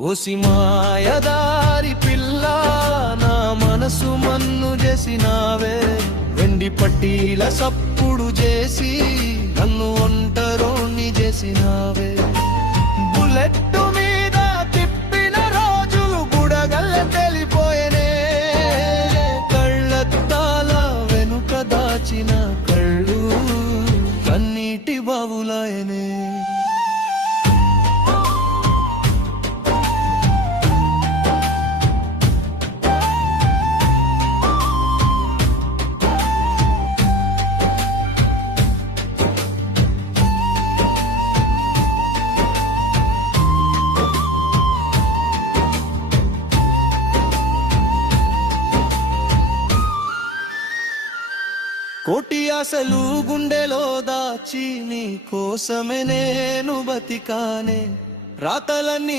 OC మాయదారి పిల్ల నా మనసు మన్ను చేసినావే వెండి పట్టీల సప్పుడు చేసి నన్ను ఒంటరోణ్ణి చేసినావే బుల్లెట్ మీద తిప్పిన రోజు బుడగల్ల తెలిపోయేనే కళ్ళద్దాల వెనుక దాచిన కళ్ళు కన్నీటి బావులాయనే కోటి ఆశలు గుండెలో దాచి నీ కోసమే నేను బతికానే రాతలన్నీ